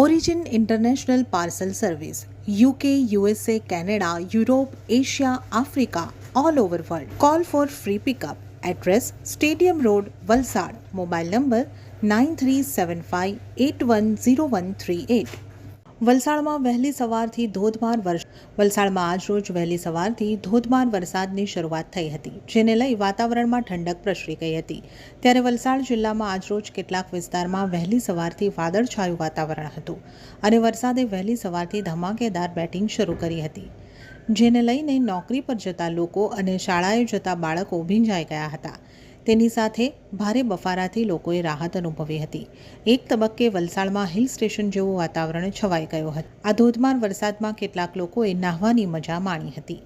Origin International Parcel Service UK, USA, Canada, Europe, Asia, Africa, all over world. Call for free pickup. Address Stadium Road, Valsad. Mobile number 9375810138. વલસાડમાં વહેલી સવારથી ધોધમાર વર્ષ વલસાડમાં આજરોજ વહેલી સવારથી ધોધમાર વરસાદની શરૂઆત થઈ હતી, જેને લઈ વાતાવરણમાં ઠંડક પ્રસરી ગઈ હતી. ત્યારે વલસાડ જિલ્લામાં આજરોજ કેટલાક વિસ્તારમાં વહેલી સવારથી વાદળછાયું વાતાવરણ હતું અને વરસાદે વહેલી સવારથી ધમાકેદાર બેટિંગ શરૂ કરી હતી, જેને લઈને નોકરી પર જતા લોકો અને શાળાએ જતા બાળકો ભીંજાઈ ગયા હતા. તેની સાથે ભારે બફારાથી લોકોએ રાહત અનુભવી હતી. એક તબક્કે વલસાડમાં હિલ સ્ટેશન જેવું વાતાવરણ છવાઈ ગયું હતું. આ ધોધમાર વરસાદમાં કેટલાક લોકોએ નાહવાની મજા માણી હતી.